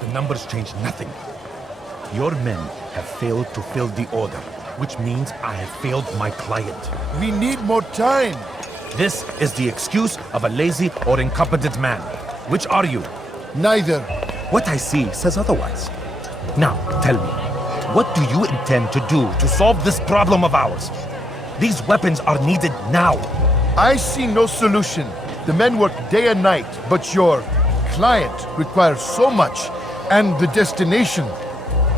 The numbers change nothing. Your men have failed to fill the order, which means I have failed my client. We need more time. This is the excuse of a lazy or incompetent man. Which are you? Neither. What I see says otherwise. Now, tell me, what do you intend to do to solve this problem of ours? These weapons are needed now. I see no solution. The men work day and night, but your client requires so much, and the destination.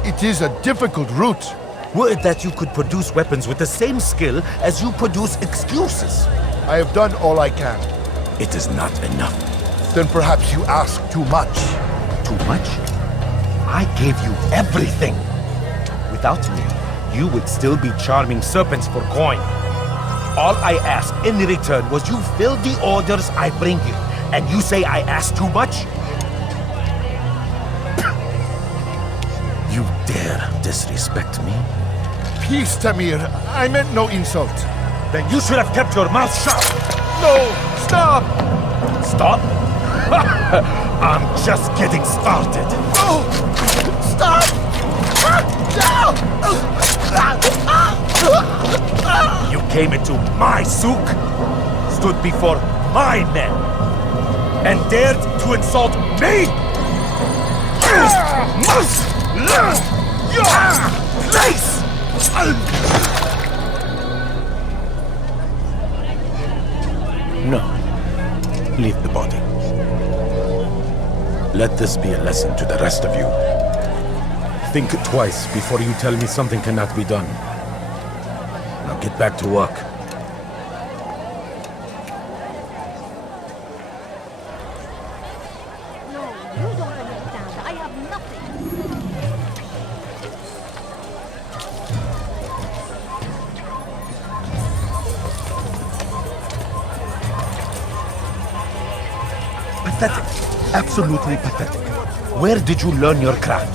It is a difficult route. Were it that you could produce weapons with the same skill as you produce excuses? I have done all I can. It is not enough. Then perhaps you ask too much. Too much? I gave you everything. Without me, you would still be charming serpents for coin. All I ask in return was you fill the orders I bring you, and you say I ask too much? You dare disrespect me? Peace, Tamir. I meant no insult. Then you should have kept your mouth shut! No! Stop! Stop? I'm just getting started. Oh! Stop! You came into my souk, stood before my men, and dared to insult me? You must learn your place! No. Leave the body. Let this be a lesson to the rest of you. Think twice before you tell me something cannot be done. Now get back to work. No, you don't understand. I have nothing. Pathetic. Absolutely pathetic. Where did you learn your craft?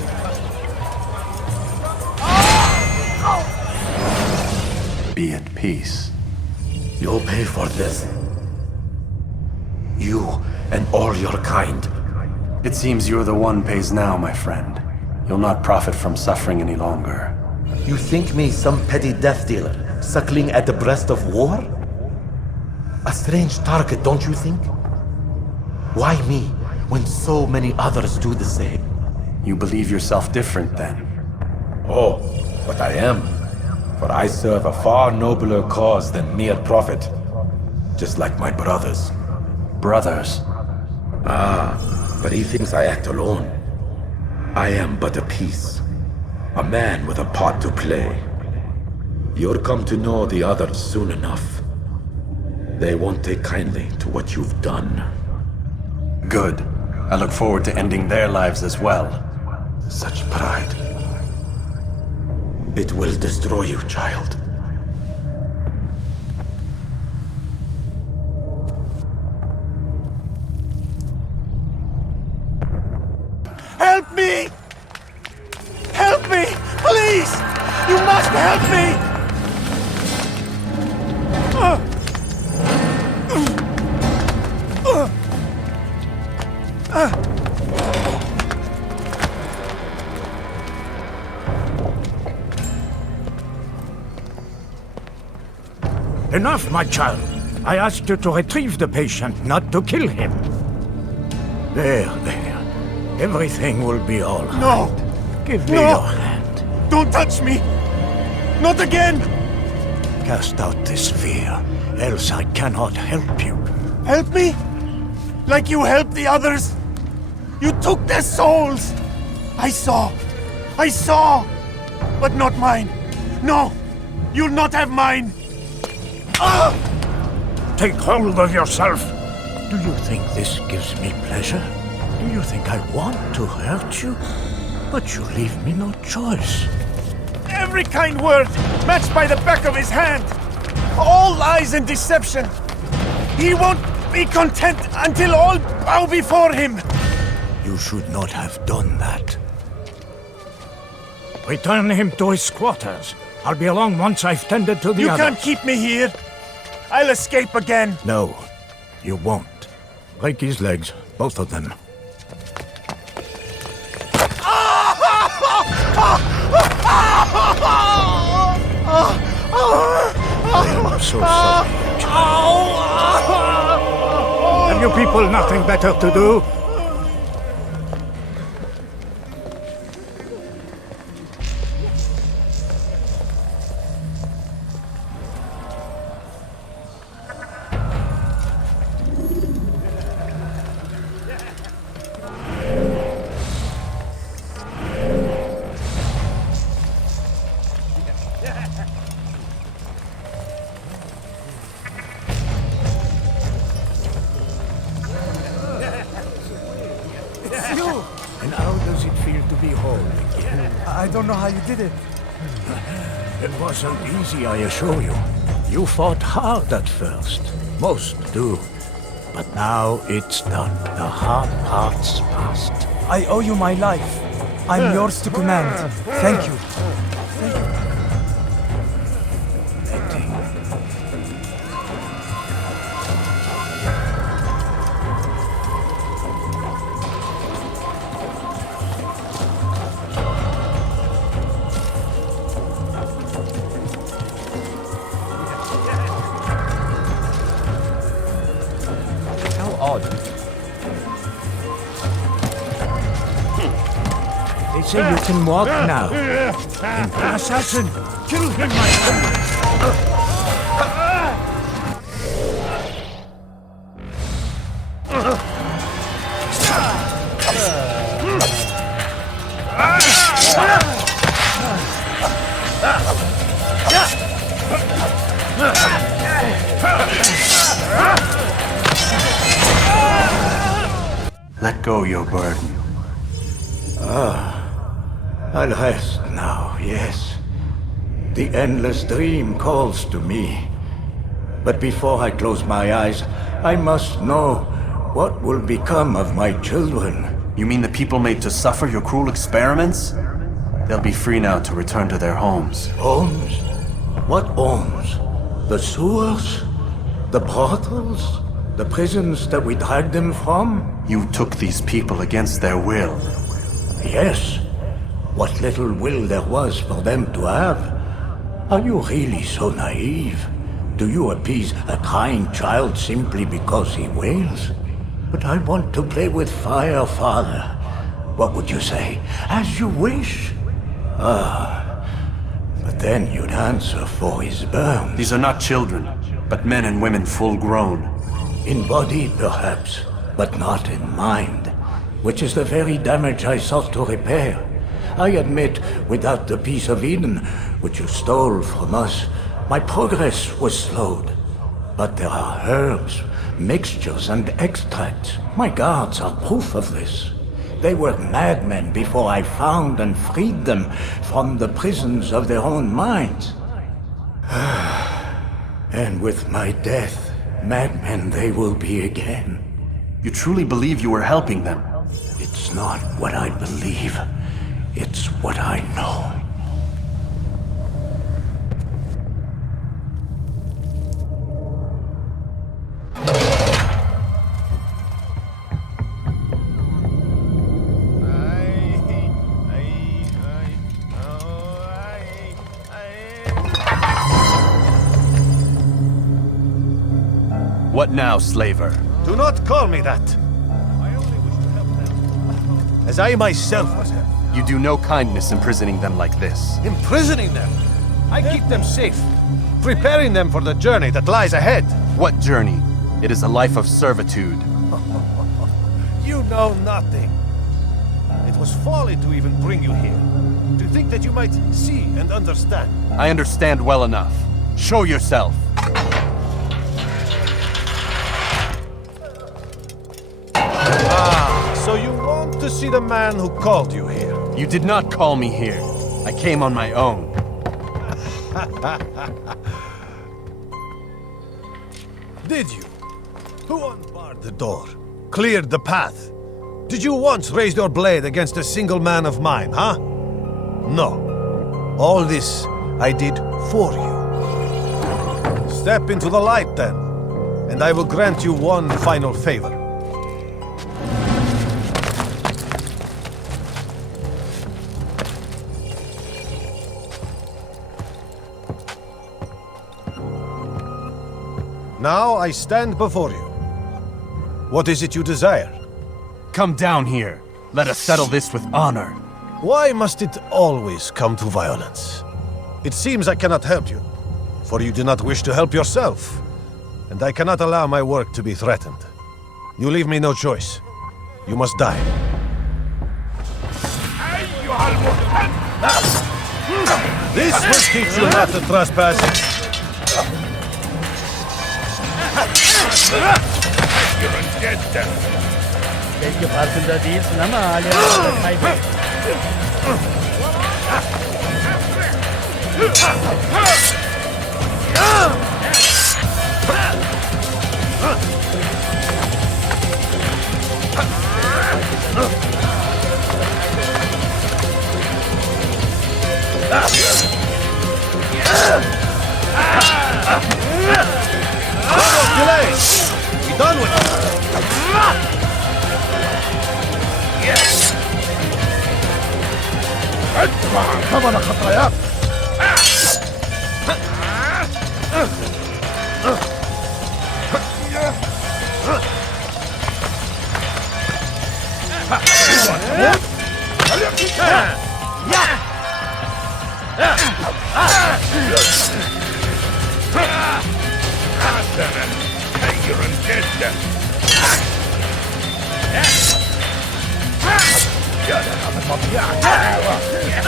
Be at peace. You'll pay for this. You and all your kind. It seems you're the one pays now, my friend. You'll not profit from suffering any longer. You think me some petty death dealer, suckling at the breast of war? A strange target, don't you think? Why me, when so many others do the same? You believe yourself different, then? Oh, but I am. For I serve a far nobler cause than mere profit. Just like my brothers. Brothers? Ah, but he thinks I act alone. I am but a piece. A man with a part to play. You'll come to know the others soon enough. They won't take kindly to what you've done. Good. I look forward to ending their lives as well. Such pride. It will destroy you, child. Help me! Help me! Please! You must help me! Enough, my child. I asked you to retrieve the patient, not to kill him. There. Everything will be all right. No! Give me No! your hand. Don't touch me! Not again! Cast out this fear, else I cannot help you. Help me? Like you helped the others? You took their souls! I saw! But not mine! No! You'll not have mine! Take hold of yourself. Do you think this gives me pleasure? Do you think I want to hurt you? But you leave me no choice. Every kind word matched by the back of his hand! All lies and deception! He won't be content until all bow before him! You should not have done that. Return him to his quarters. I'll be along once I've tended to the You others. can't keep me here! I'll escape again! No, you won't. Break his legs, both of them. so sorry. Have you people nothing better to do? And how does it feel to be whole again? I don't know how you did it. It wasn't easy, I assure you. You fought hard at first. Most do. But now it's done. The hard part's past. I owe you my life. I'm yours to command. Thank you. Letting. How odd. They say you can walk now. Assassin! Kill him, my friend! Let go your burden. I'll rest now, yes. The endless dream calls to me. But before I close my eyes, I must know what will become of my children. You mean the people made to suffer your cruel experiments? They'll be free now to return to their homes. Homes? What homes? The sewers? The brothels? The prisons that we dragged them from? You took these people against their will. Yes. What little will there was for them to have. Are you really so naive? Do you appease a crying child simply because he wails? But I want to play with fire, Father. What would you say? As you wish? But then you'd answer for his burn. These are not children, but men and women full grown. In body, perhaps, but not in mind, which is the very damage I sought to repair. I admit, without the piece of Eden, which you stole from us, my progress was slowed. But there are herbs, mixtures, and extracts. My guards are proof of this. They were madmen before I found and freed them from the prisons of their own minds. And with my death, madmen they will be again. You truly believe you were helping them? It's not what I believe. It's what I know. What now, slaver? Do not call me that. I only wish to help them. As I myself was helped. You do no kindness imprisoning them like this. Imprisoning them. I keep them safe. Preparing them for the journey that lies ahead. What journey? It is a life of servitude. You know nothing. It was folly to even bring you here. To think that you might see and understand. I understand well enough. Show yourself. So you want to see the man who called you here? You did not call me here. I came on my own. Did you? Who unbarred the door? Cleared the path? Did you once raise your blade against a single man of mine, huh? No. All this I did for you. Step into the light then, and I will grant you one final favor. Now I stand before you. What is it you desire? Come down here. Let us settle this with honor. Why must it always come to violence? It seems I cannot help you, for you do not wish to help yourself, and I cannot allow my work to be threatened. You leave me no choice. You must die. This will teach you not to trespass. Belki farkında değilsin ama hala kaybettin. Delay! Be done with it! كمان خطاياك.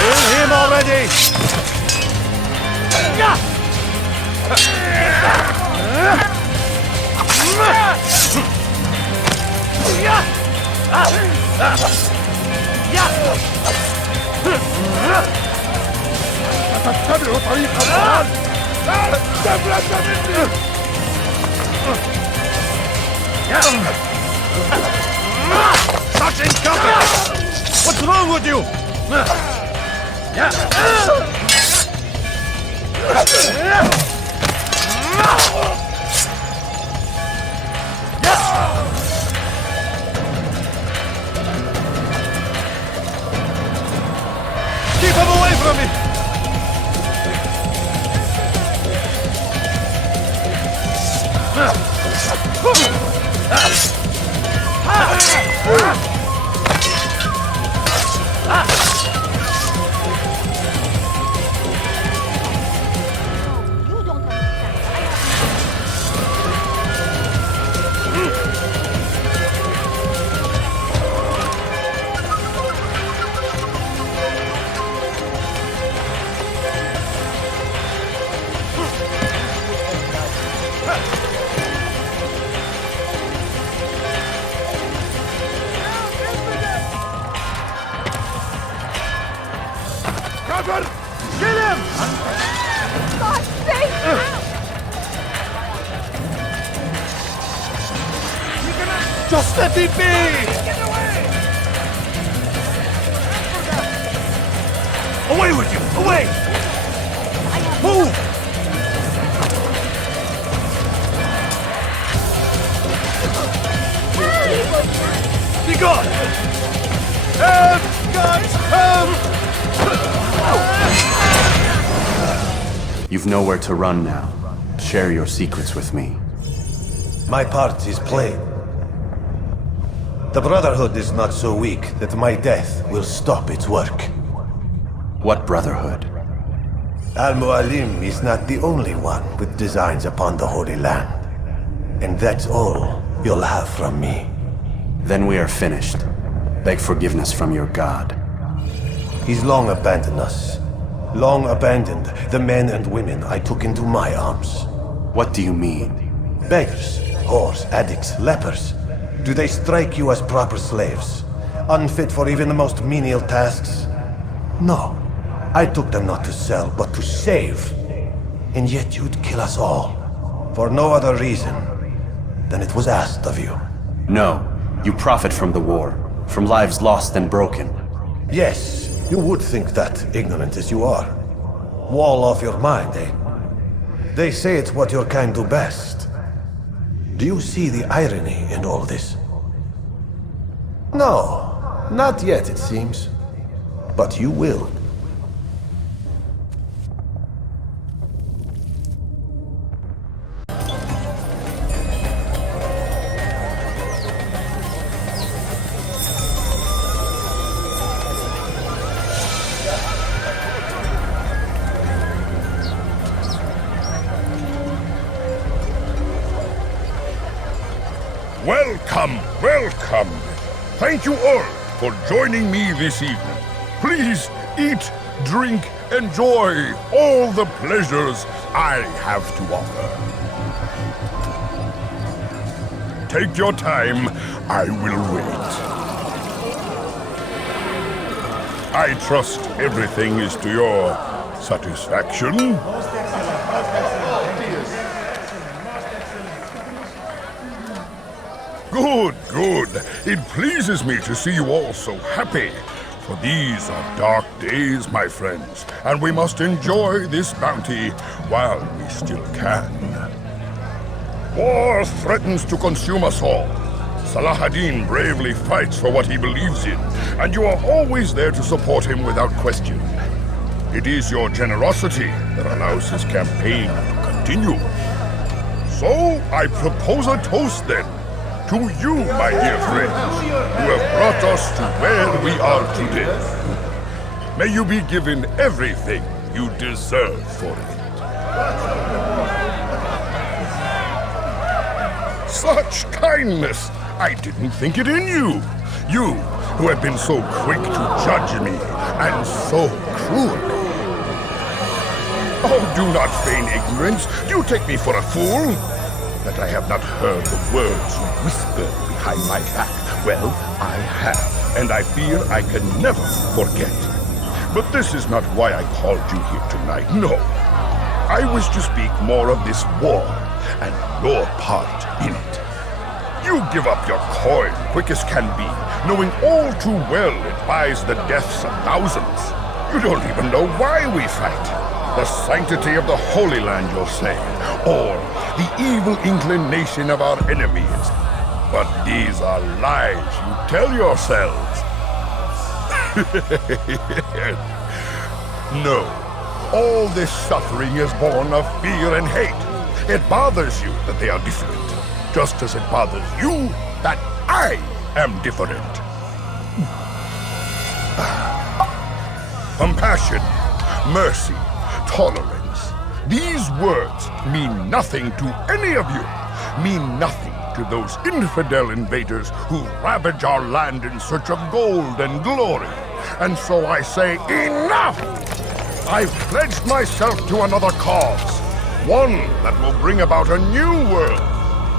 Kill him already! تتبع طريق الضلال. لا تفلت مني. Touching company! What's wrong with you? Keep him away from me! You don't understand. كفر. Kill him. God's sake! Just let me be! Away with you! Away! Move! Be gone! Help! Guys, help! You've nowhere to run now. Share your secrets with me. My part is plain. The Brotherhood is not so weak that my death will stop its work. What brotherhood? Al-Mualim is not the only one with designs upon the Holy Land. And that's all you'll have from me. Then we are finished. Beg forgiveness from your god. He's long abandoned us. Long abandoned the men and women I took into my arms. What do you mean? Beggars, whores, addicts, lepers. Do they strike you as proper slaves? Unfit for even the most menial tasks? No. I took them not to sell, but to save. And yet you'd kill us all. For no other reason than it was asked of you. No. You profit from the war. From lives lost and broken. Yes, you would think that, ignorant as you are. Wall off your mind, eh? They say it's what your kind do best. Do you see the irony in all this? No, not yet, it seems. But you will. thank you all for joining me this evening. Please eat, drink, enjoy all the pleasures I have to offer. Take your time, I will wait. I trust everything is to your satisfaction. Good, good. It pleases me to see you all so happy. For these are dark days, my friends, and we must enjoy this bounty while we still can. War threatens to consume us all. Salah ad-Din bravely fights for what he believes in, and you are always there to support him without question. It is your generosity that allows his campaign to continue. So, I propose a toast then, to you, my dear friends, who have brought us to where we are today. May you be given everything you deserve for it. Such kindness! I didn't think it in you. You, who have been so quick to judge me, and so cruelly. Oh, do not feign ignorance. Do you take me for a fool? That I have not heard the words you whispered behind my back. Well, I have, and I fear I can never forget. But this is not why I called you here tonight, no. I wish to speak more of this war, and your part in it. You give up your coin quick as can be, knowing all too well it buys the deaths of thousands. You don't even know why we fight. The sanctity of the Holy Land, you'll say, or the evil inclination of our enemies. But these are lies you tell yourselves. No, all this suffering is born of fear and hate. It bothers you that they are different, just as it bothers you that I am different. Compassion, mercy, tolerance. These words mean nothing to any of you. Mean nothing to those infidel invaders who ravage our land in search of gold and glory. And so I say, enough! I've pledged myself to another cause. One that will bring about a new world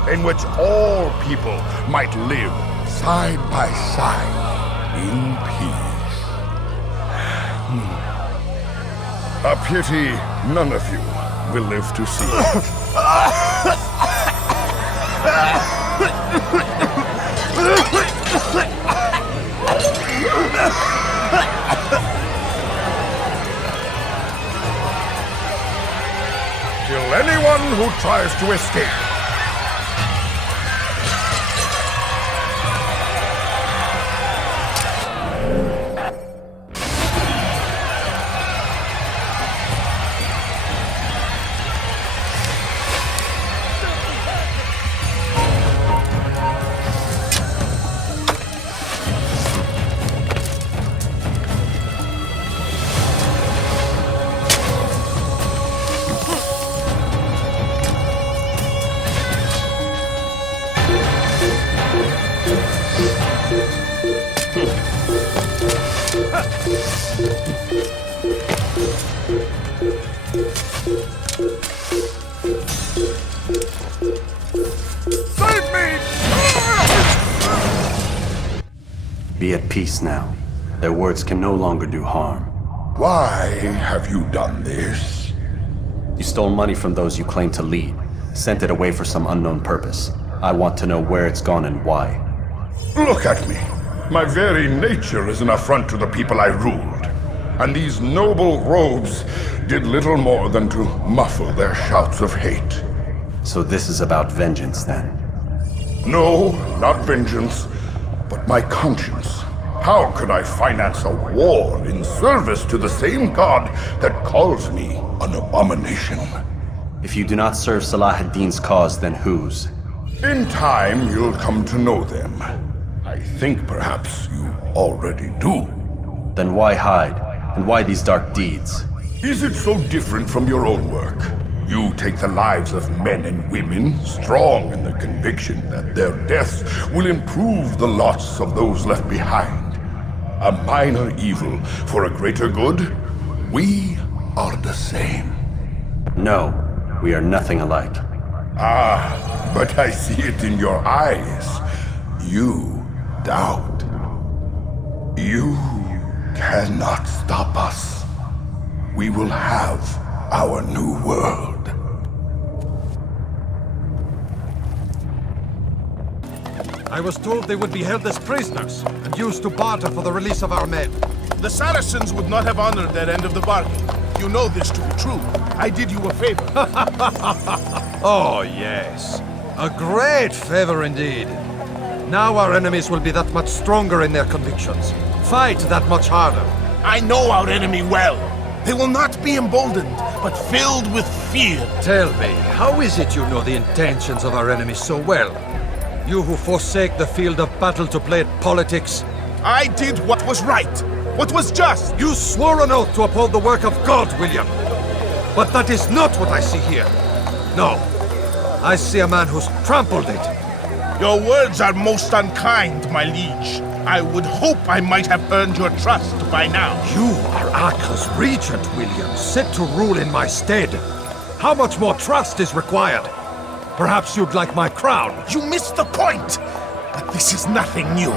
in which all people might live side by side in peace. A pity none of you will live to see it. Kill anyone who tries to escape. Be at peace now. Their words can no longer do harm. Why have you done this? You stole money from those you claim to lead, sent it away for some unknown purpose. I want to know where it's gone and why. Look at me. My very nature is an affront to the people I ruled. And these noble robes did little more than to muffle their shouts of hate. So this is about vengeance, then? No, not vengeance, but my conscience. How could I finance a war in service to the same god that calls me an abomination? If you do not serve Salah ad-Din's cause, then whose? In time, you'll come to know them. I think perhaps you already do. Then why hide? And why these dark deeds? Is it so different from your own work? You take the lives of men and women, strong in the conviction that their deaths will improve the lots of those left behind. A minor evil for a greater good? We are the same. No, we are nothing alike. Ah, but I see it in your eyes. You doubt. You cannot stop us. We will have our new world. I was told they would be held as prisoners and used to barter for the release of our men. The Saracens would not have honored their end of the bargain. You know this to be true. I did you a favor. Oh, yes. A great favor indeed. Now our enemies will be that much stronger in their convictions. Fight that much harder. I know our enemy well. They will not be emboldened, but filled with fear. Tell me, how is it you know the intentions of our enemies so well? You who forsake the field of battle to play at politics? I did what was right, what was just. You swore an oath to uphold the work of God, William. But that is not what I see here. No. I see a man who's trampled it. Your words are most unkind, my liege. I would hope I might have earned your trust by now. You are Acre's regent, William, set to rule in my stead. How much more trust is required? Perhaps you'd like my crown. You missed the point! But this is nothing new.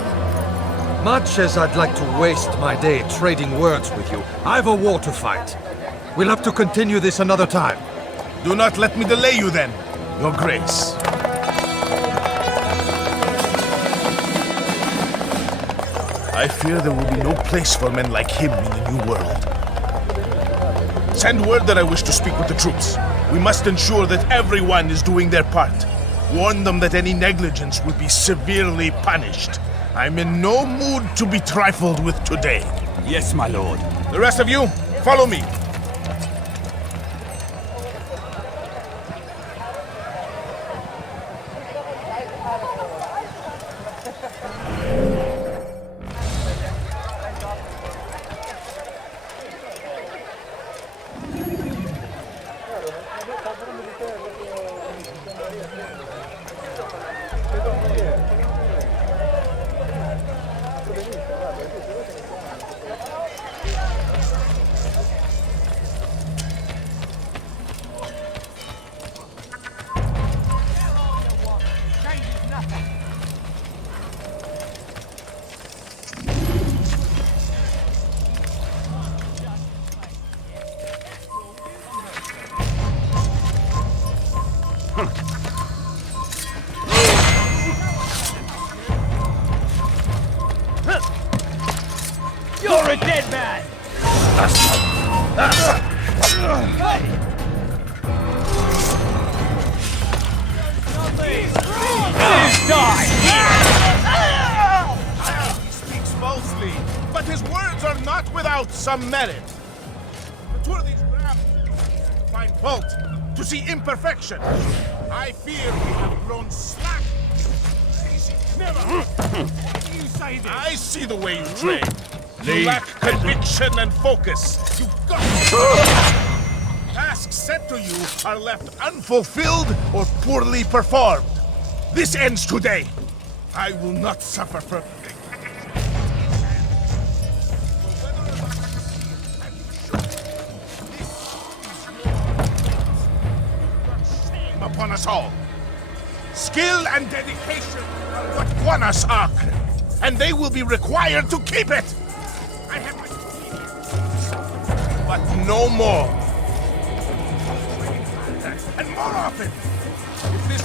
Much as I'd like to waste my day trading words with you, I've a war to fight. We'll have to continue this another time. Do not let me delay you then, Your Grace. I fear there will be no place for men like him in the New World. Send word that I wish to speak with the troops. We must ensure that everyone is doing their part. Warn them that any negligence will be severely punished. I'm in no mood to be trifled with today. Yes, my lord. The rest of you, follow me. You're a dead man! Die! He speaks falsely, but his words are not without some merit. To tour these grounds, to find fault, to see imperfection. I fear we have grown slack. Lazy. Never. You say this. I see the way you train. You lack conviction and focus. You got tasks set to you are left unfulfilled or poorly performed. This ends today. I will not suffer for... Shame upon us all. Skill and dedication are what won us Acre, and they will be required to keep it. I have my but no more. And more often. If this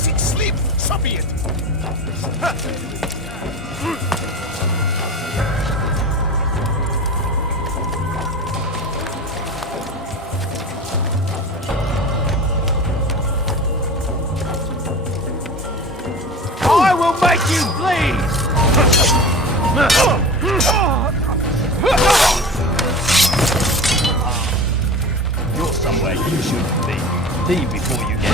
seek sleep, so be it. I will make you bleed! You're somewhere you shouldn't be. Leave before you get...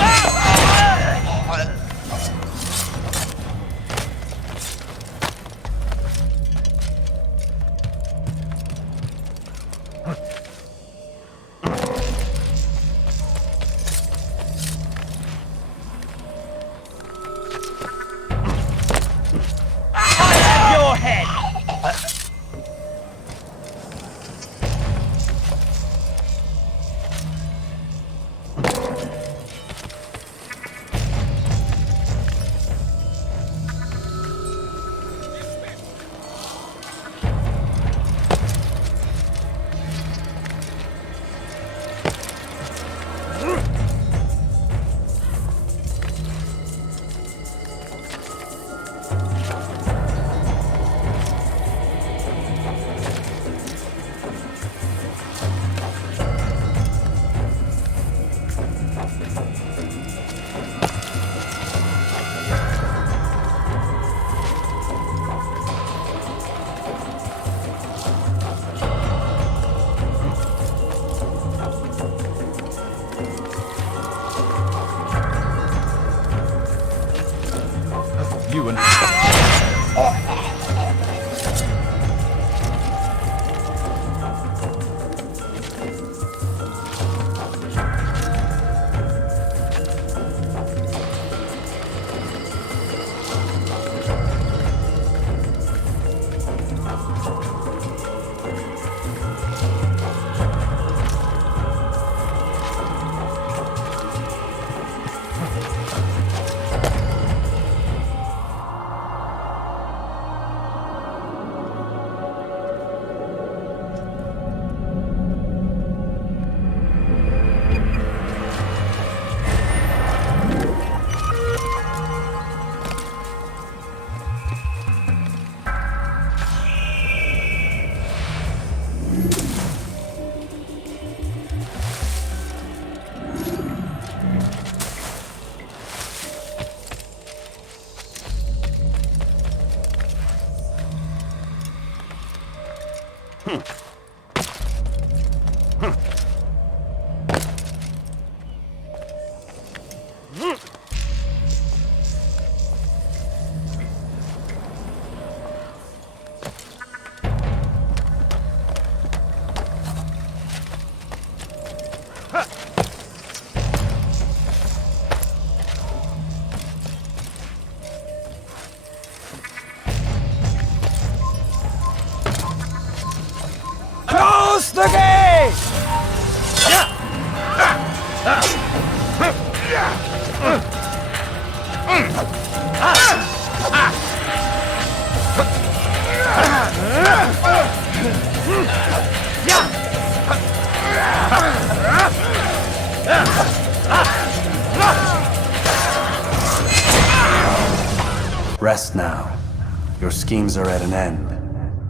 Close the gate! Rest now. Your schemes are at an end.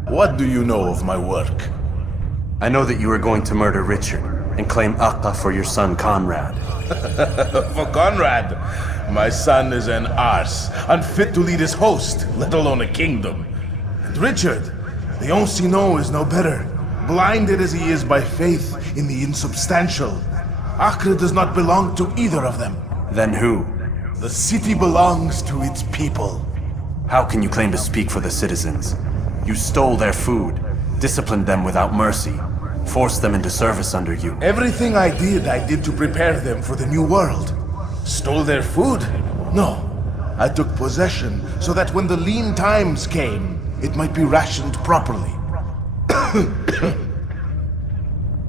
What do you know of my work? I know that you are going to murder Richard and claim Akka for your son Conrad. For Conrad, my son is an arse, unfit to lead his host, let alone a kingdom. And Richard, the Oncino is no better, blinded as he is by faith in the insubstantial. Acre does not belong to either of them. Then who? The city belongs to its people. How can you claim to speak for the citizens? You stole their food, disciplined them without mercy, forced them into service under you. Everything I did to prepare them for the new world. Stole their food? No. I took possession so that when the lean times came, it might be rationed properly.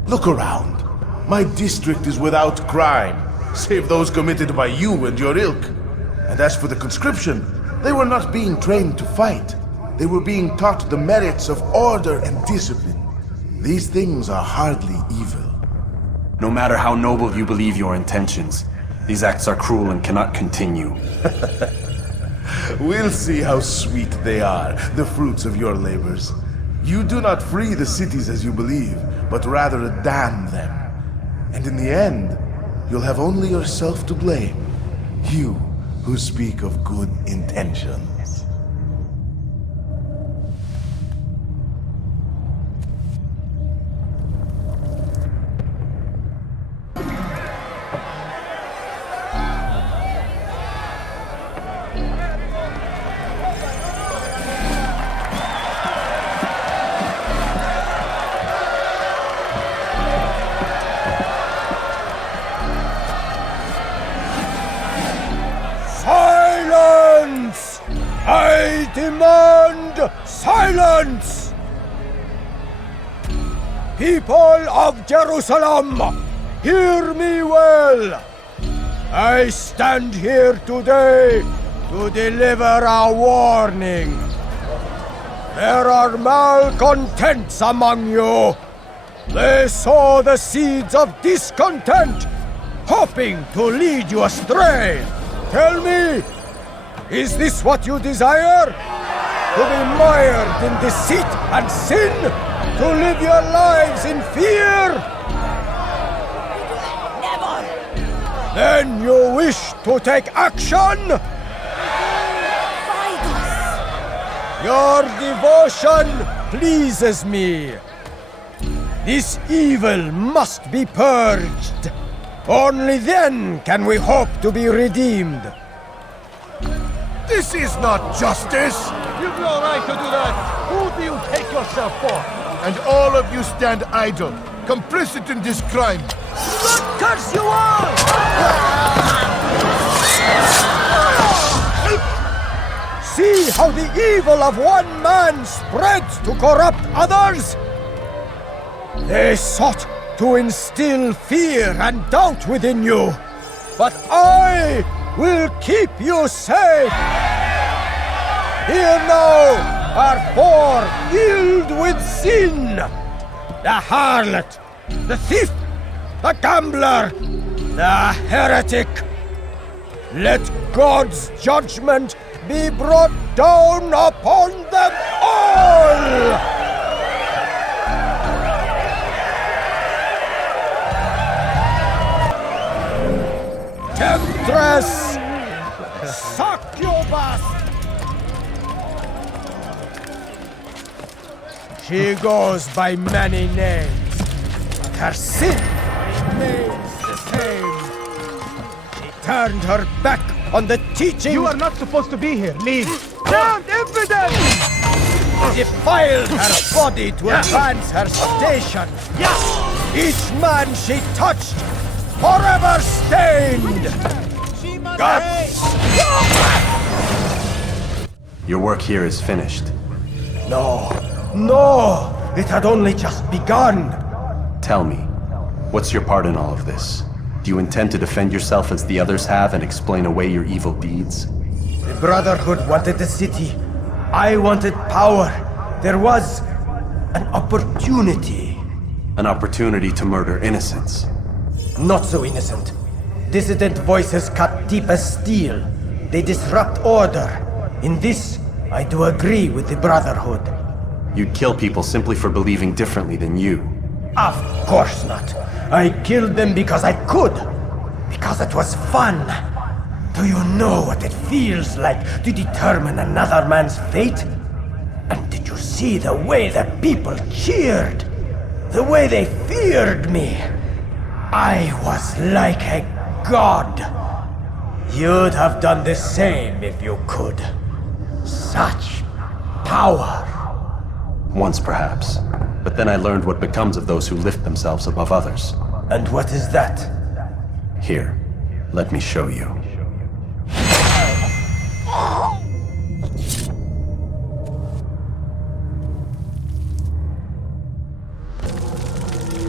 Look around. My district is without crime, save those committed by you and your ilk. And as for the conscription, they were not being trained to fight. They were being taught the merits of order and discipline. These things are hardly evil. No matter how noble you believe your intentions, these acts are cruel and cannot continue. We'll see how sweet they are, the fruits of your labors. You do not free the cities as you believe, but rather damn them. And in the end, you'll have only yourself to blame. You who speak of good intentions. Silence! I demand silence! People of Jerusalem, hear me well! I stand here today to deliver a warning. There are malcontents among you. They sow the seeds of discontent, hoping to lead you astray. Tell me, is this what you desire? To be mired in deceit and sin? To live your lives in fear? Never! Then you wish to take action? Fight us! Your devotion pleases me. This evil must be purged. Only then can we hope to be redeemed. This is not justice! You've no right to do that! Who do you take yourself for? And all of you stand idle, complicit in this crime. God curse you all! See how the evil of one man spreads to corrupt others? They sought to instill fear and doubt within you, but I will keep you safe. Here now are four filled with sin: the harlot, the thief, the gambler, the heretic. Let God's judgment be brought down upon them all! Temptress! Succubus! She goes by many names, but her sin remains the same. She turned her back on the teaching. You are not supposed to be here. Leave. Damned impudent! Defiled her body to advance her station. Each man she touched, forever stained. Your work here is finished. No, it had only just begun. Tell me, what's your part in all of this? Do you intend to defend yourself as the others have and explain away your evil deeds? The Brotherhood wanted the city. I wanted power. There was an opportunity. An opportunity to murder innocents. Not so innocent. Dissident voices cut deep as steel. They disrupt order. In this, I do agree with the Brotherhood. You'd kill people simply for believing differently than you. Of course not. I killed them because I could. Because it was fun. Do you know what it feels like to determine another man's fate? And did you see the way the people cheered? The way they feared me? I was like a god. You'd have done the same if you could. Such power. Once perhaps. But then I learned what becomes of those who lift themselves above others. And what is that? Here, let me show you.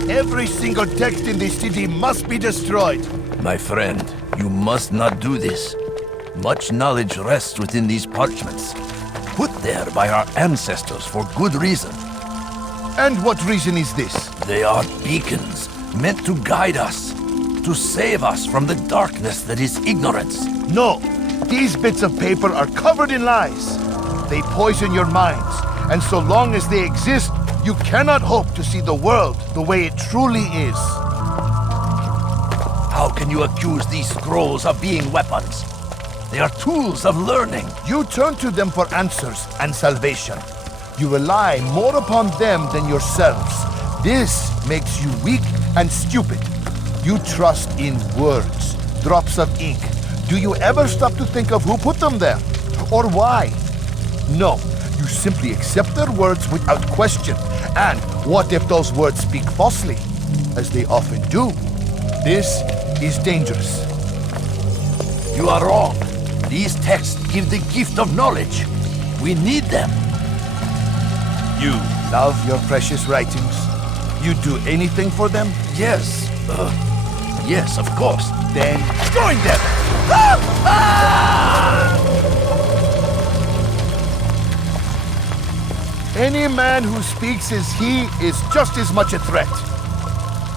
Every single text in this city must be destroyed. My friend, you must not do this. Much knowledge rests within these parchments, put there by our ancestors for good reason. And what reason is this? They are beacons, meant to guide us, to save us from the darkness that is ignorance. No, these bits of paper are covered in lies. They poison your minds, and so long as they exist, you cannot hope to see the world the way it truly is. How can you accuse these scrolls of being weapons? They are tools of learning. You turn to them for answers and salvation. You rely more upon them than yourselves. This makes you weak and stupid. You trust in words, drops of ink. Do you ever stop to think of who put them there? Or why? No, you simply accept their words without question. And what if those words speak falsely? As they often do. This is dangerous. You are wrong. These texts give the gift of knowledge. We need them. You love your precious writings? You'd do anything for them? Yes. Yes, of course. Then join them! Any man who speaks as he is just as much a threat.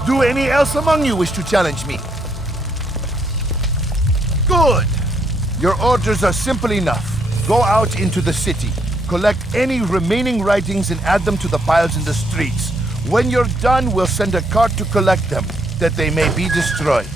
Do any else among you wish to challenge me? Good! Your orders are simple enough. Go out into the city. Collect any remaining writings and add them to the piles in the streets. When you're done, we'll send a cart to collect them, that they may be destroyed.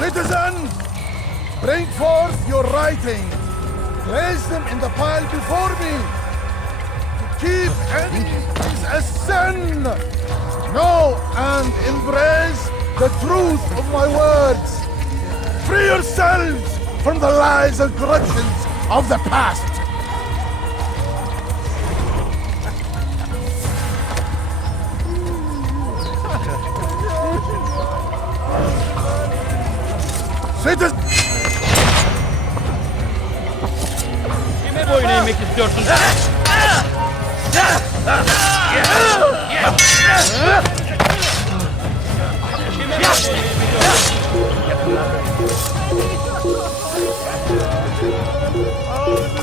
Citizens, bring forth your writings. Place them in the pile before me. To keep any is a sin. Know and embrace the truth of my words. Free yourselves from the lies and corruptions of the past. Citizens! Kime boyun eğmek istiyorsun? Oh,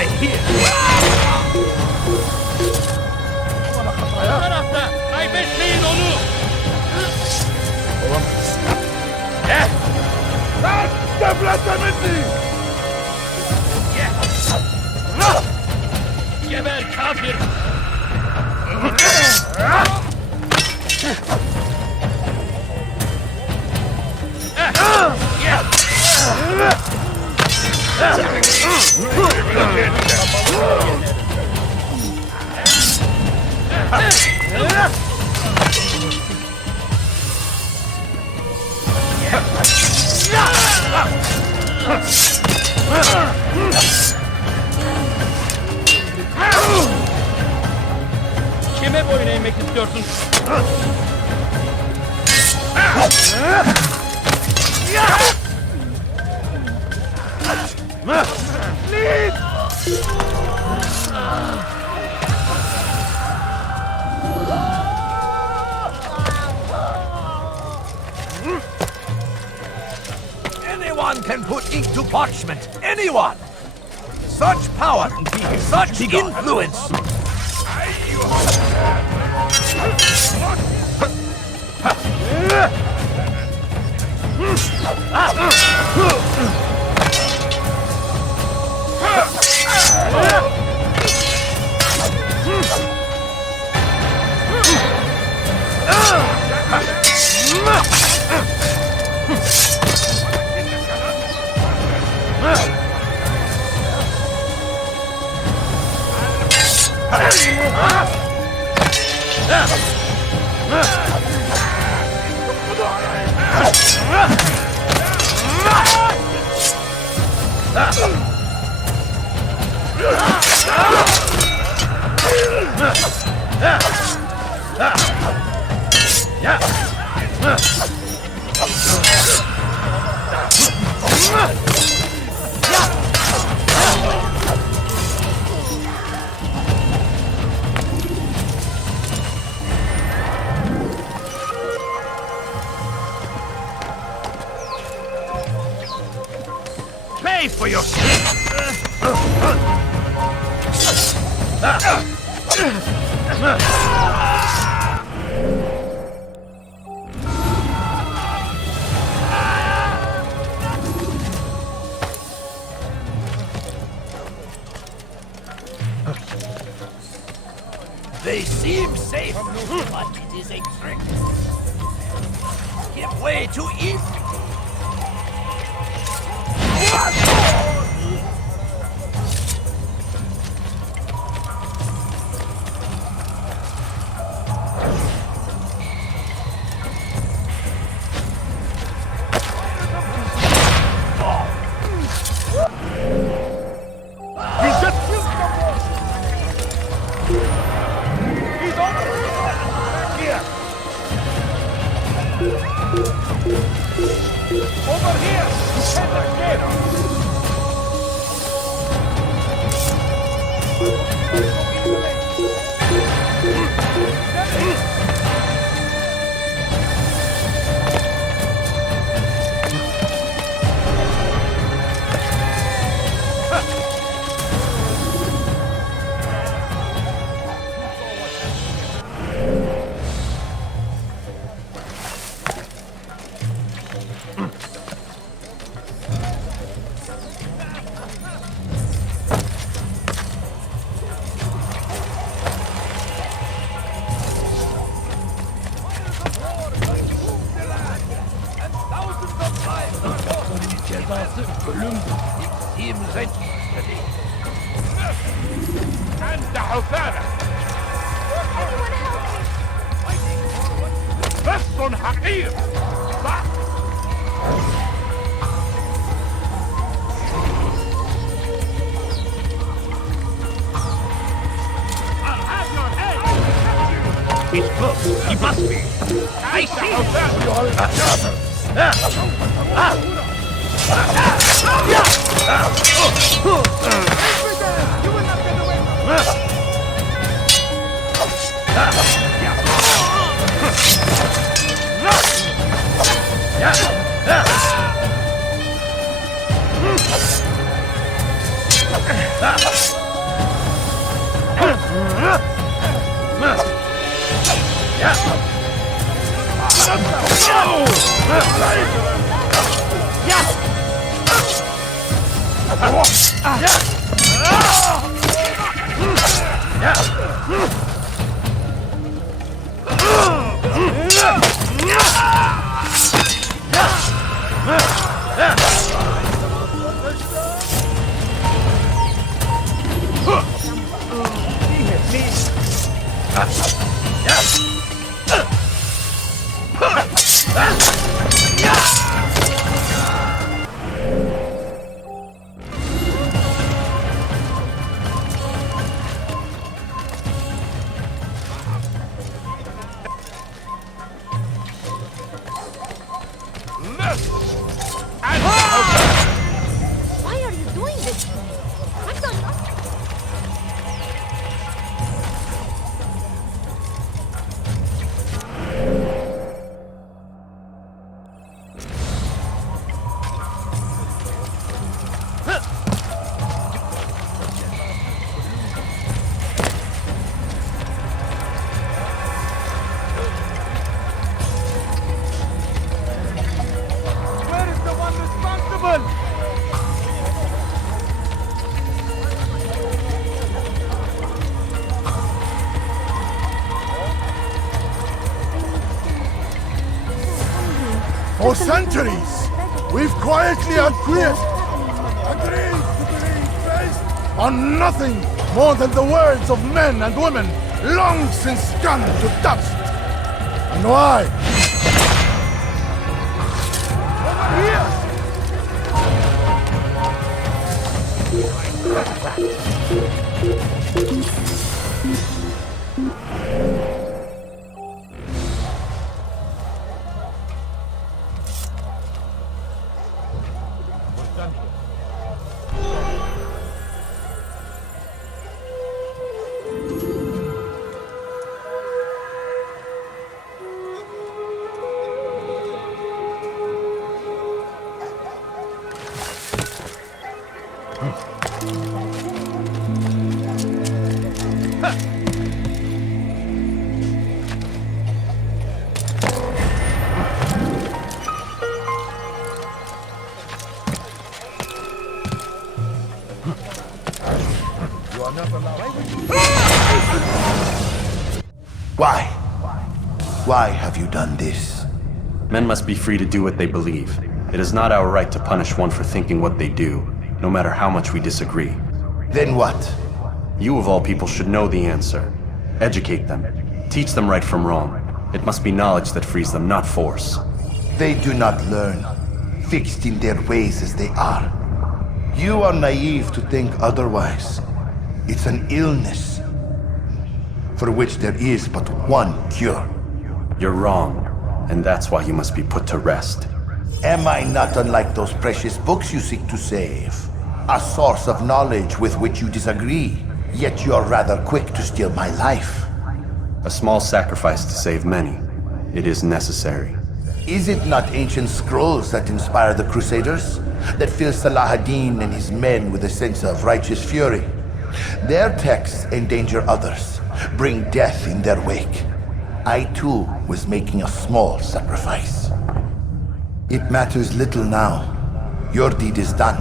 die here. Bu tarafta. Kaybetmeyin onu. Geber kafir. Kime boyun eğmek istiyorsun? Anyone can put ink to parchment. Anyone! Such power! Such influence! Pay for your They seem safe, but it is a trick. Give way to evil. cezası ölümdür. Seems that أنت حثالة بس حقير صح It's close. He must be. I see. Why are you doing this to me? I've done nothing. Where is the one responsible? For centuries, we've quietly acquiesced, agreed to believe based on nothing more than the words of men and women long since gone to dust. And why? Over here! Why? Why have you done this? Men must be free to do what they believe. It is not our right to punish one for thinking what they do, no matter how much we disagree. Then what? You of all people should know the answer. Educate them. Teach them right from wrong. It must be knowledge that frees them, not force. They do not learn, fixed in their ways as they are. You are naive to think otherwise. It's an illness for which there is but one cure. You're wrong, and that's why you must be put to rest. Am I not unlike those precious books you seek to save? A source of knowledge with which you disagree, yet you are rather quick to steal my life. A small sacrifice to save many. It is necessary. Is it not ancient scrolls that inspire the Crusaders? That fill Salah ad-Din and his men with a sense of righteous fury? Their texts endanger others, bring death in their wake. I too was making a small sacrifice. It matters little now. Your deed is done,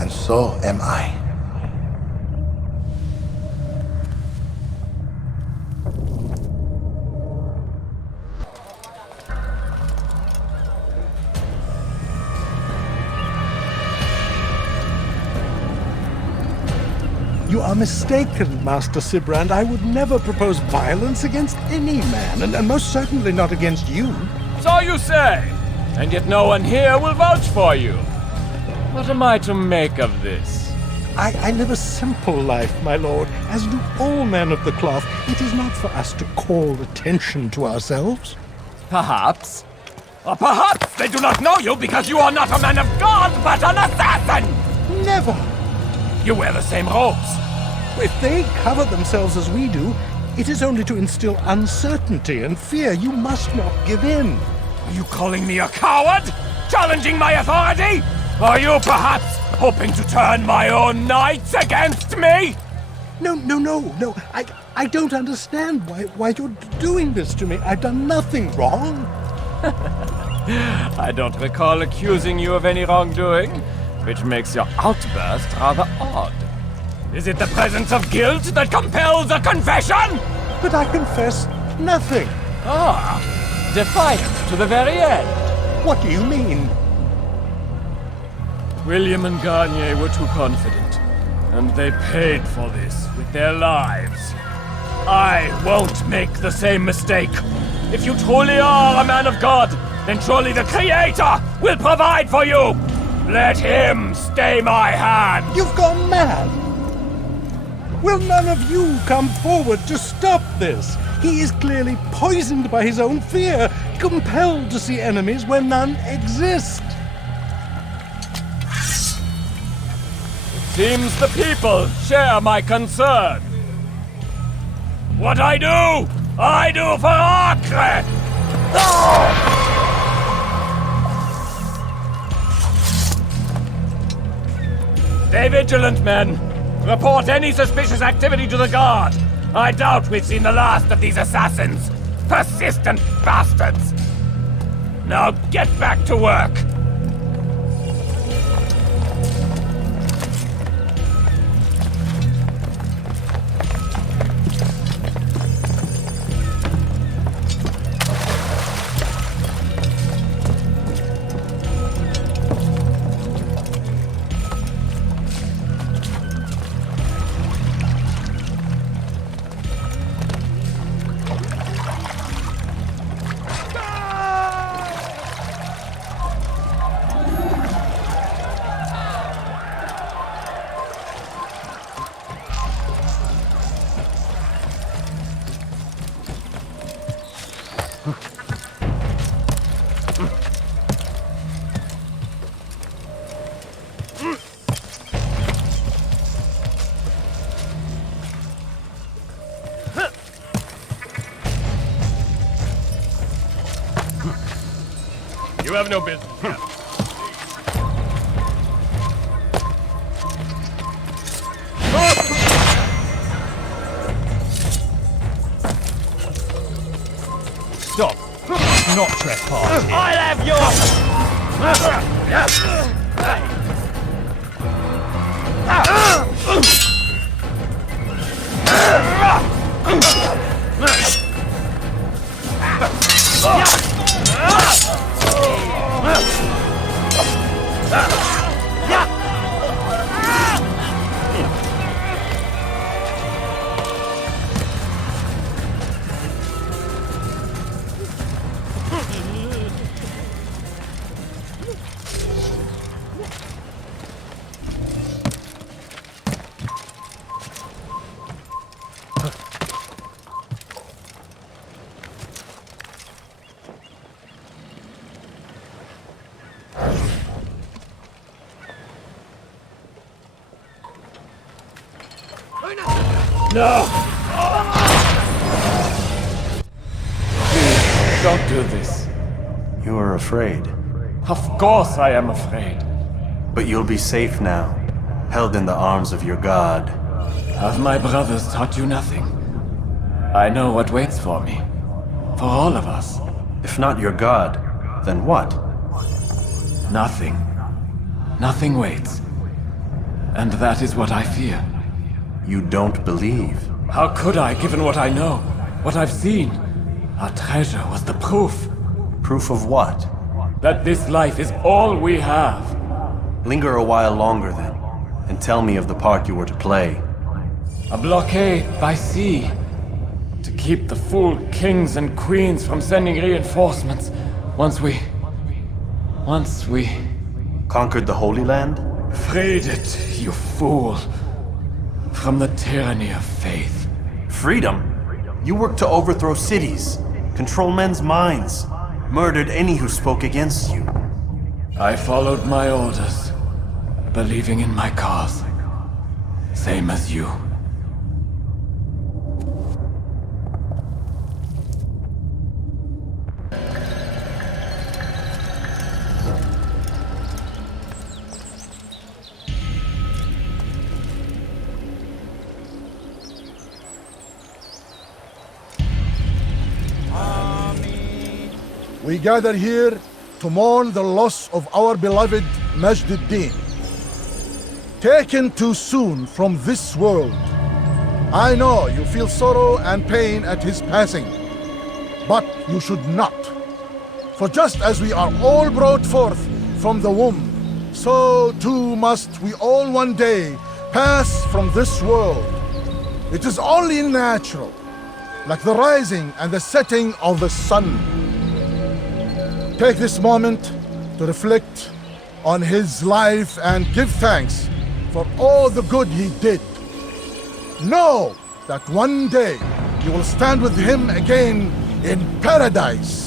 and so am I. You are mistaken, Master Sibrand. I would never propose violence against any man, and most certainly not against you. So you say, and yet no one here will vouch for you. What am I to make of this? I live a simple life, my lord, as do all men of the cloth. It is not for us to call attention to ourselves. Perhaps. Or perhaps they do not know you because you are not a man of God, but an assassin! Never! You wear the same robes. If they cover themselves as we do, it is only to instill uncertainty and fear. You must not give in. Are you calling me a coward? Challenging my authority? Or you perhaps Hoping to turn my own knights against me? No. I don't understand why you're doing this to me. I've done nothing wrong. I don't recall accusing you of any wrongdoing, which makes your outburst rather odd. Is it the presence of guilt that compels a confession? But I confess nothing. Ah, defiant to the very end. What do you mean? William and Garnier were too confident, and they paid for this with their lives. I won't make the same mistake. If you truly are a man of God, then surely the Creator will provide for you! Let him stay my hand! You've gone mad! Will none of you come forward to stop this? He is clearly poisoned by his own fear, compelled to see enemies where none exist. Seems the people share my concern. What I do for Acre! Stay vigilant, men. Report any suspicious activity to the guard. I doubt we've seen the last of these assassins. Persistent bastards. Now get back to work. You have no business. Stop! Not trespass here. I'll have No! Don't do this. You are afraid. Of course I am afraid. But you'll be safe now, held in the arms of your god. Have my brothers taught you nothing? I know what waits for me. For all of us. If not your god, then what? Nothing. Nothing waits. And that is what I fear. You don't believe. How could I, given what I know? What I've seen? Our treasure was the proof. Proof of what? That this life is all we have. Linger a while longer then, and tell me of the part you were to play. A blockade by sea. To keep the fool kings and queens from sending reinforcements. Once we... Conquered the Holy Land? Freed it, you fool. From the tyranny of faith. Freedom? You worked to overthrow cities, control men's minds, murdered any who spoke against you. I followed my orders, believing in my cause. Same as you. We gather here to mourn the loss of our beloved Majd-ud-Din. Taken too soon from this world. I know you feel sorrow and pain at his passing, but you should not. For just as we are all brought forth from the womb, so too must we all one day pass from this world. It is only natural, like the rising and the setting of the sun. Take this moment to reflect on his life and give thanks for all the good he did. Know that one day you will stand with him again in paradise.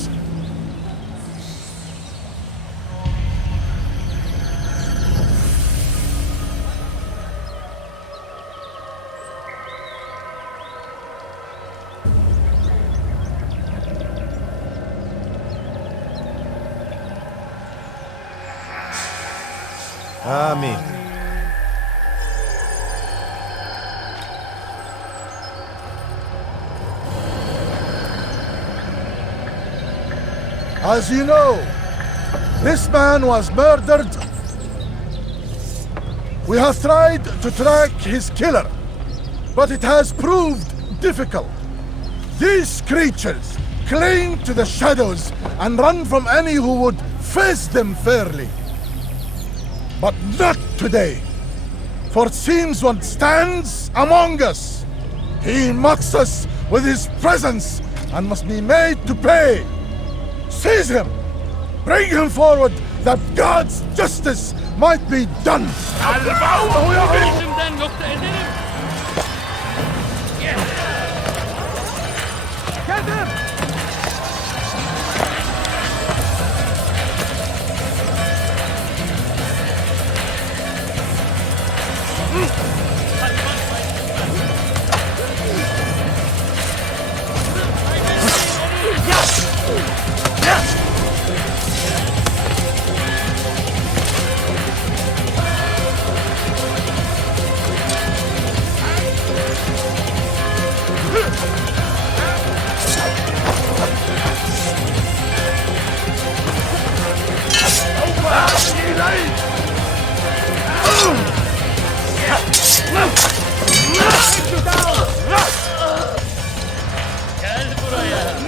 Amen. As you know, this man was murdered. We have tried to track his killer, but it has proved difficult. These creatures cling to the shadows and run from any who would face them fairly. But not today, for it seems one stands among us. He mocks us with his presence and must be made to pay. Seize him! Bring him forward that God's justice might be done! Peşinden nokta edelim. Geldim. Gel buraya.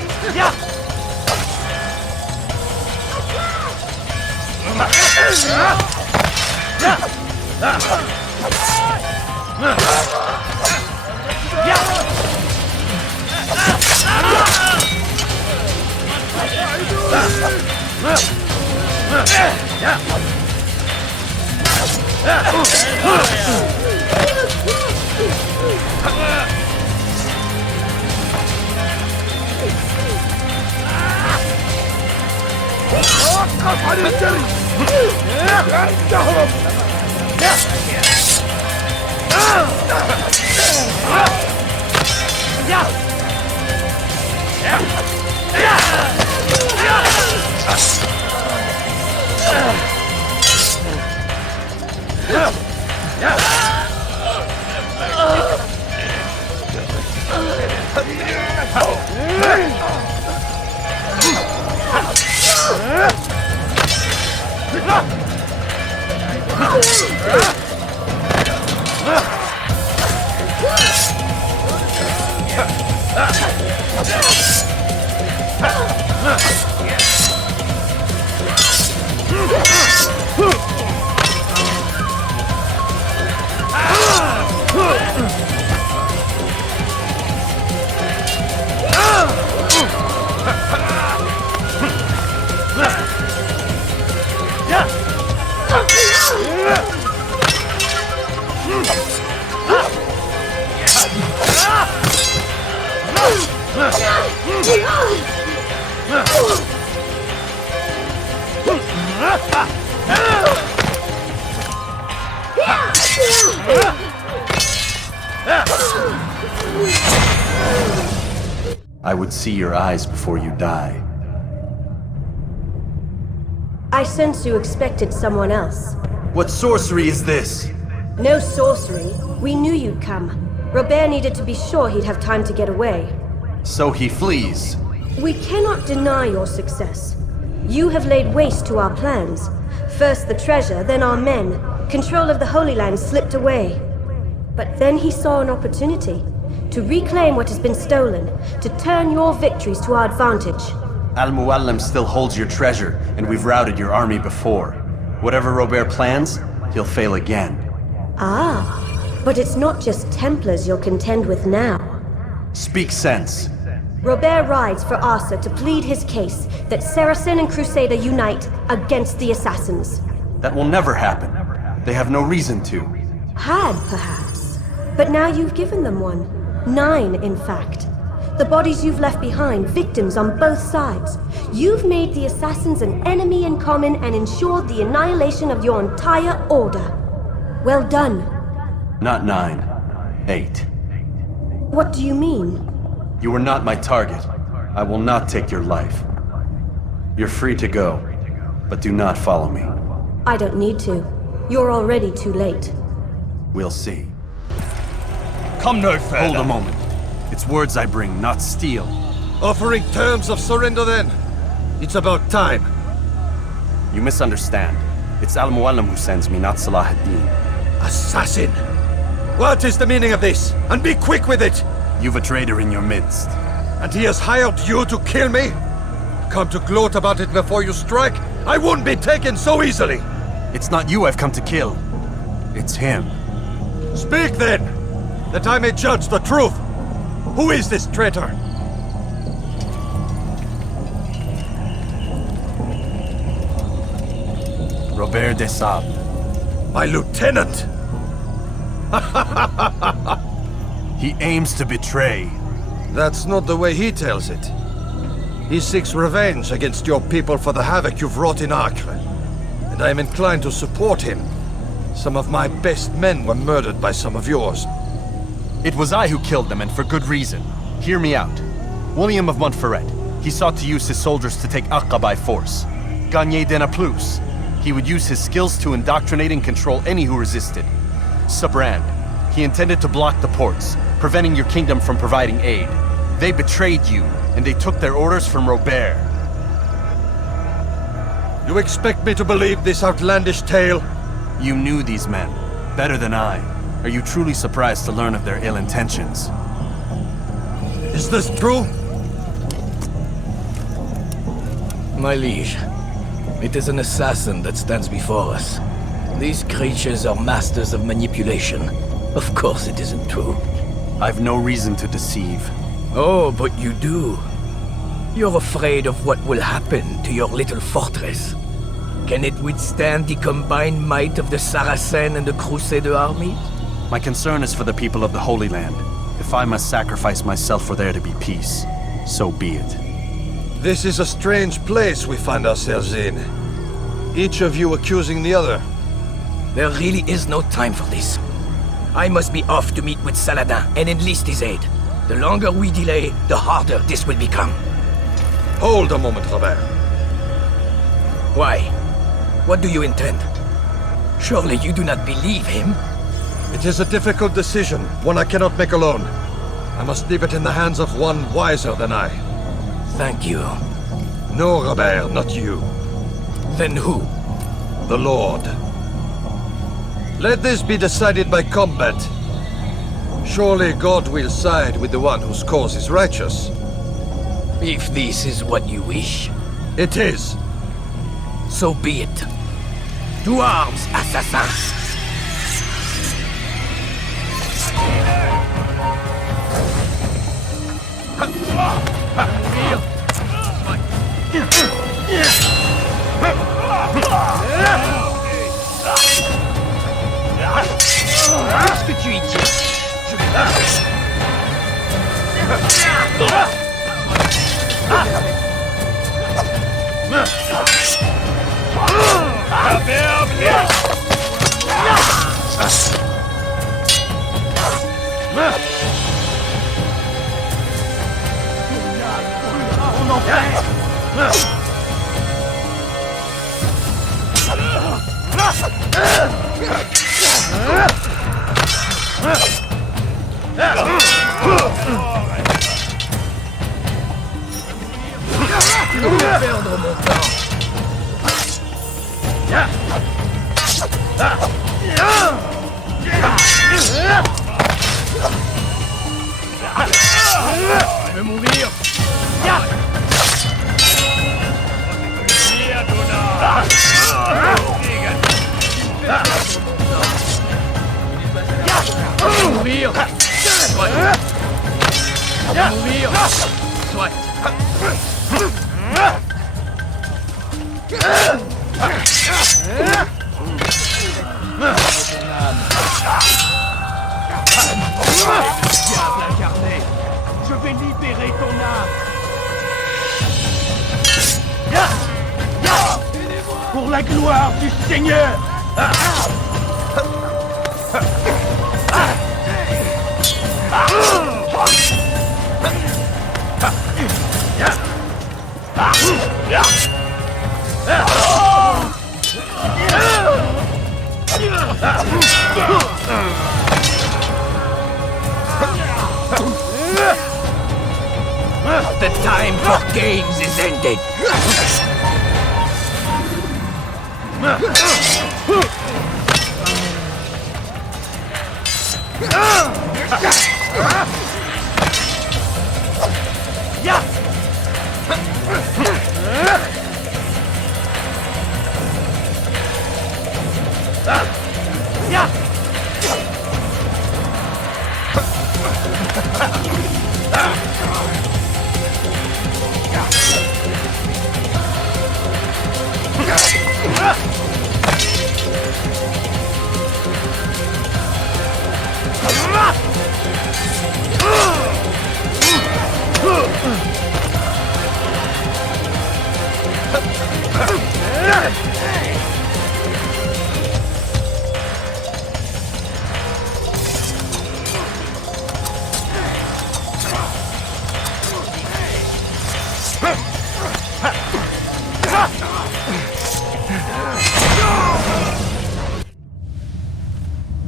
I would see your eyes before you die. I sense you expected someone else. What sorcery is this? No sorcery. We knew you'd come. Robert needed to be sure he'd have time to get away. So he flees. We cannot deny your success. You have laid waste to our plans. First the treasure, then our men. Control of the Holy Land slipped away. But then he saw an opportunity to reclaim what has been stolen, to turn your victories to our advantage. Al-Muallim still holds your treasure, and we've routed your army before. Whatever Robert plans, he'll fail again. Ah, but it's not just Templars you'll contend with now. Speak sense. Robert rides for Asa to plead his case that Saracen and Crusader unite against the assassins. That will never happen. They have no reason to. Had, perhaps. But now you've given them one. 9, in fact. The bodies you've left behind, victims on both sides. You've made the assassins an enemy in common and ensured the annihilation of your entire order. Well done. Not 9. 8. What do you mean? You are not my target. I will not take your life. You're free to go, but do not follow me. I don't need to. You're already too late. We'll see. Come no further. Hold a moment. It's words I bring, not steel. Offering terms of surrender then? It's about time. You misunderstand. It's Al-Muallim who sends me, not Salah ad-Din. Assassin! What is the meaning of this? And be quick with it! You've a traitor in your midst. And he has hired you to kill me? Come to gloat about it before you strike? I won't be taken so easily! It's not you I've come to kill. It's him. Speak then, that I may judge the truth. Who is this traitor? Robert de Sable. My lieutenant! He aims to betray. That's not the way he tells it. He seeks revenge against your people for the havoc you've wrought in Acre. And I am inclined to support him. Some of my best men were murdered by some of yours. It was I who killed them, and for good reason. Hear me out. William of Montferrat. He sought to use his soldiers to take Acre by force. Gagné de Naplouse. He would use his skills to indoctrinate and control any who resisted. Sabrand. He intended to block the ports, preventing your kingdom from providing aid. They betrayed you, and they took their orders from Robert. You expect me to believe this outlandish tale? You knew these men, better than I. Are you truly surprised to learn of their ill intentions? Is this true? My liege, it is an assassin that stands before us. These creatures are masters of manipulation. Of course it isn't true. I've no reason to deceive. Oh, but you do. You're afraid of what will happen to your little fortress. Can it withstand the combined might of the Saracen and the Crusader armies? My concern is for the people of the Holy Land. If I must sacrifice myself for there to be peace, so be it. This is a strange place we find ourselves in. Each of you accusing the other. There really is no time for this. I must be off to meet with Saladin and enlist his aid. The longer we delay, the harder this will become. Hold a moment, Robert. Why? What do you intend? Surely you do not believe him? It is a difficult decision, one I cannot make alone. I must leave it in the hands of one wiser than I. Thank you. No, Robert, not you. Then who? The Lord. Let this be decided by combat. Surely God will side with the one whose cause is righteous. If this is what you wish. It is. So be it. To arms, assassins! Qu'est-ce que tu y tiens? Je vais perdre mon temps. Je vais mourir. Mourir. Mourir. Soit. Diable incarné, je vais libérer ton âme. Pour la gloire du Seigneur. The time for games is ended.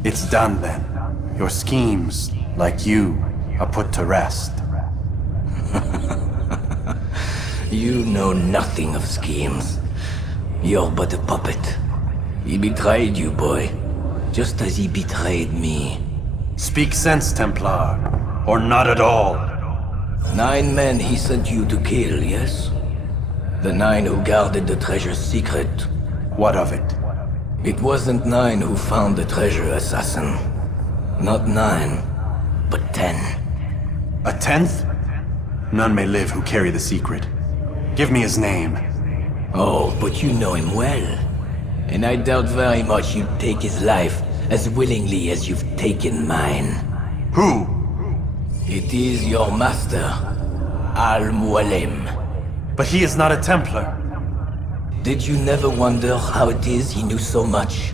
It's done then. Your schemes, like you, are put to rest. You know nothing of schemes. You're but a puppet. He betrayed you, boy. Just as he betrayed me. Speak sense, Templar. Or not at all. 9 men he sent you to kill, yes? The 9 who guarded the treasure's secret. What of it? It wasn't 9 who found the treasure, assassin. Not 9, but 10. A 10th? None may live who carry the secret. Give me his name. Oh, but you know him well. And I doubt very much you'd take his life as willingly as you've taken mine. Who? It is your master, Al-Mualim. But he is not a Templar. Did you never wonder how it is he knew so much?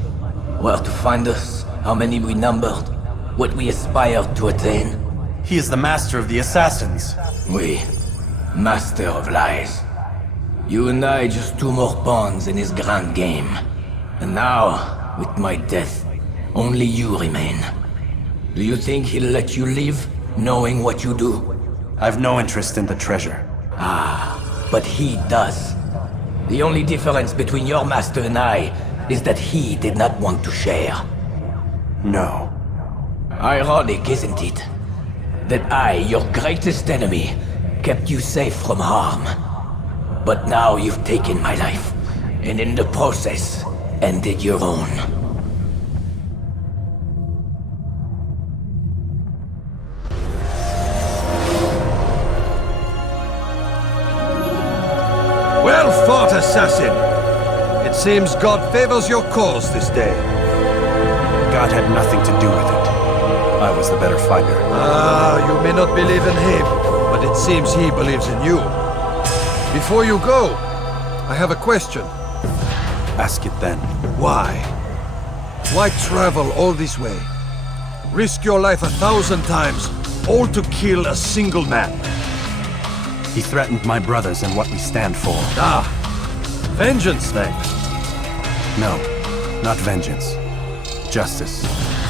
Where to find us, how many we numbered, what we aspired to attain? He is the master of the assassins. Oui, master of lies. You and I just 2 more pawns in his grand game. And now, with my death, only you remain. Do you think he'll let you live, knowing what you do? I've no interest in the treasure. Ah, but he does. The only difference between your master and I is that he did not want to share. No. Ironic, isn't it? That I, your greatest enemy, kept you safe from harm. But now you've taken my life, and in the process, ended your own. Well fought, assassin! It seems God favors your cause this day. God had nothing to do with it. I was the better fighter. Ah, you may not believe in him, but it seems he believes in you. Before you go, I have a question. Ask it then. Why? Why travel all this way? Risk your life 1,000 times, all to kill a single man. He threatened my brothers and what we stand for. Ah, vengeance then. No, not vengeance. Justice,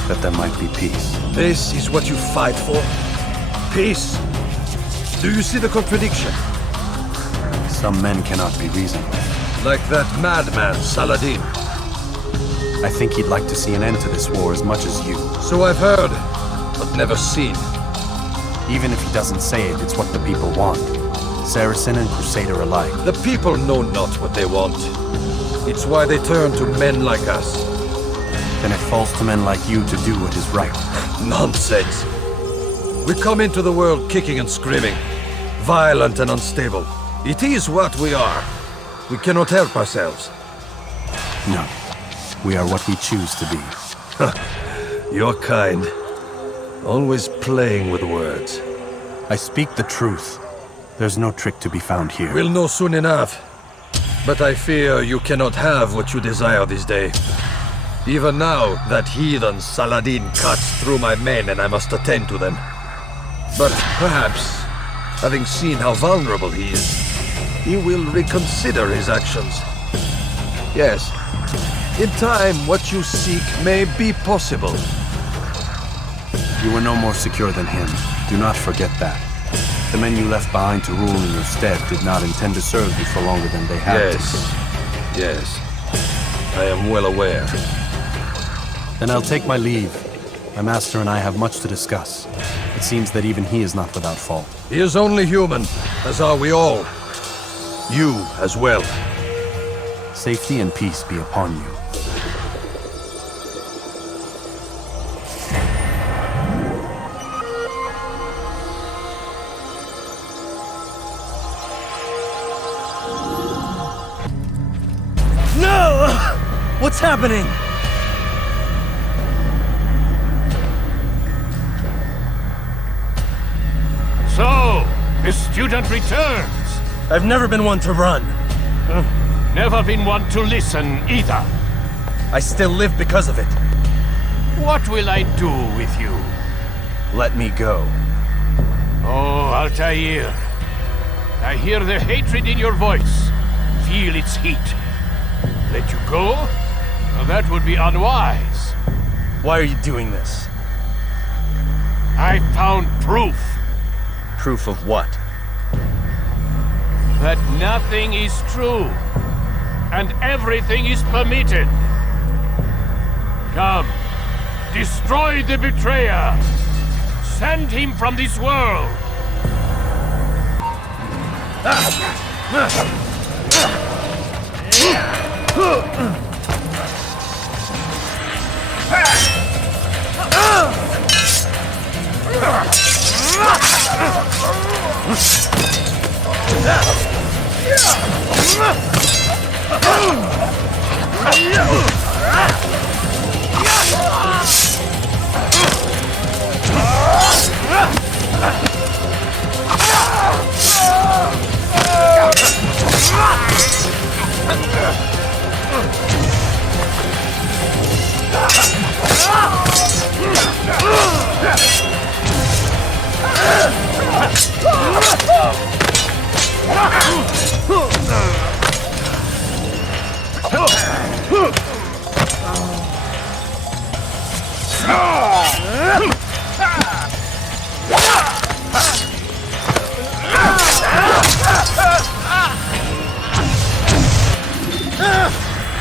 that there might be peace. This is what you fight for? Peace? Do you see the contradiction? Some men cannot be reasoned with. Like that madman, Saladin. I think he'd like to see an end to this war as much as you. So I've heard, but never seen. Even if he doesn't say it, it's what the people want. Saracen and Crusader alike. The people know not what they want. It's why they turn to men like us. Then it falls to men like you to do what is right. Nonsense. We come into the world kicking and screaming, violent and unstable. It is what we are. We cannot help ourselves. No. We are what we choose to be. Your kind. Always playing with words. I speak the truth. There's no trick to be found here. We'll know soon enough. But I fear you cannot have what you desire this day. Even now, that heathen Saladin cuts through my men and I must attend to them. But perhaps, having seen how vulnerable he is, he will reconsider his actions. Yes, in time, what you seek may be possible. You were no more secure than him. Do not forget that. The men you left behind to rule in your stead did not intend to serve you for longer than they had to. Yes. I am well aware. Then I'll take my leave. My master and I have much to discuss. It seems that even he is not without fault. He is only human, as are we all. You as well. Safety and peace be upon you. No! What's happening? So, the student returns. I've never been one to run. Never been one to listen either. I still live because of it. What will I do with you? Let me go. Oh, Altair. I hear the hatred in your voice. Feel its heat. Let you go? Well, that would be unwise. Why are you doing this? I found proof. Proof of what? That nothing is true. And everything is permitted. Come. Destroy the betrayer. Send him from this world.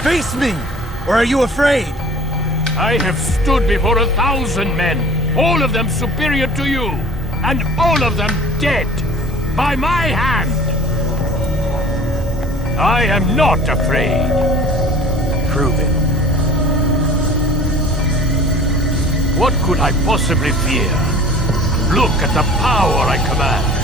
Face me! Or are you afraid? I have stood before 1,000 men, all of them superior to you, and all of them dead, by my hand. I am not afraid. Prove it. What could I possibly fear? Look at the power I command.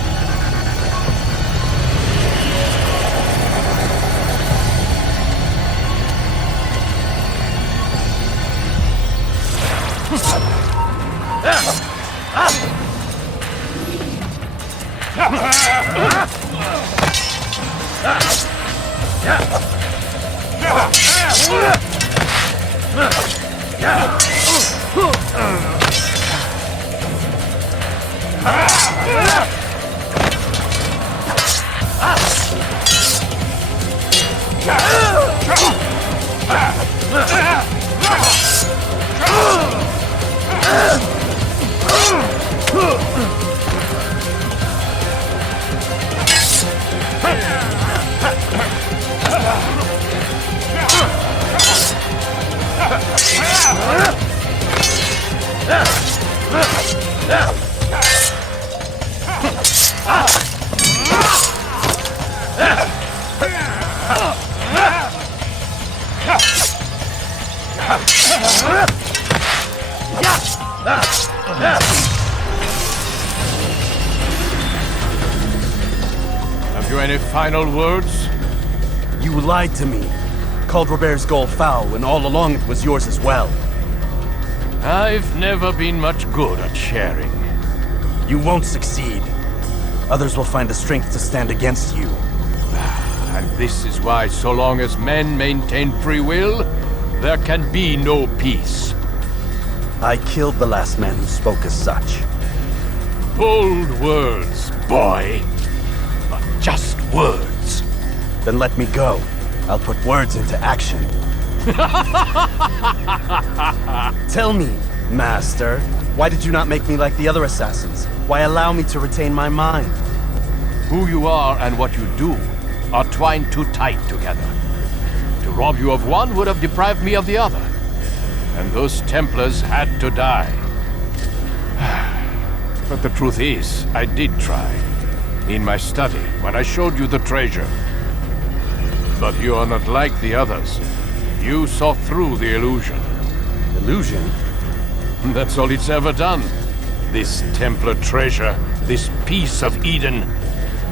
Have you any final words? You lied to me. Called Robert's goal foul when all along it was yours as well. I've never been much good at sharing. You won't succeed. Others will find the strength to stand against you. And this is why, so long as men maintain free will, there can be no peace. I killed the last man who spoke as such. Bold words, boy. But just words. Then let me go. I'll put words into action. Tell me, Master, why did you not make me like the other assassins? Why allow me to retain my mind? Who you are and what you do are twined too tight together. To rob you of one would have deprived me of the other. And those Templars had to die. But the truth is, I did try. In my study, when I showed you the treasure. But you are not like the others. You saw through the illusion. Illusion? That's all it's ever done. This Templar treasure, this piece of Eden,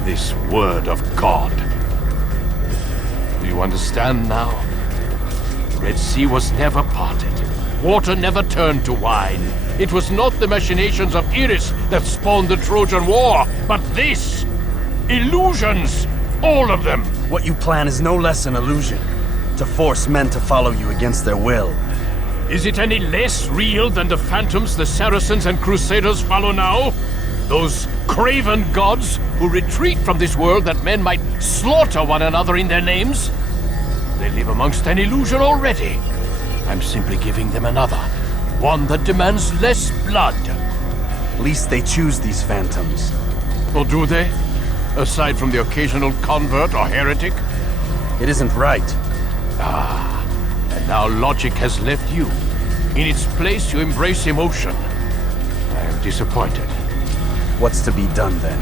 this word of God. Do you understand now? The Red Sea was never parted. Water never turned to wine. It was not the machinations of Iris that spawned the Trojan War, but this! Illusions! All of them! What you plan is no less an illusion. To force men to follow you against their will. Is it any less real than the phantoms the Saracens and Crusaders follow now? Those craven gods who retreat from this world that men might slaughter one another in their names? They live amongst an illusion already. I'm simply giving them another. One that demands less blood. At least they choose these phantoms. Or do they? Aside from the occasional convert or heretic? It isn't right. Ah, and now logic has left you. In its place, you embrace emotion. I am disappointed. What's to be done then?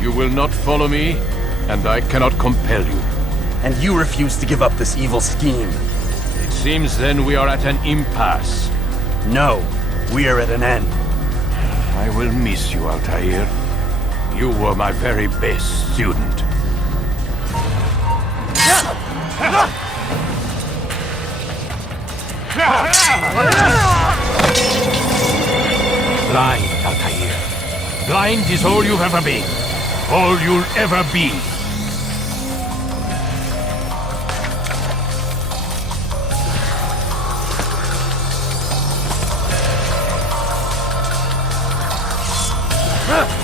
You will not follow me, and I cannot compel you. And you refuse to give up this evil scheme. It seems then we are at an impasse. No, we are at an end. I will miss you, Altair. You were my very best student. Blind, Altair. Blind is all you've ever been. All you'll ever be.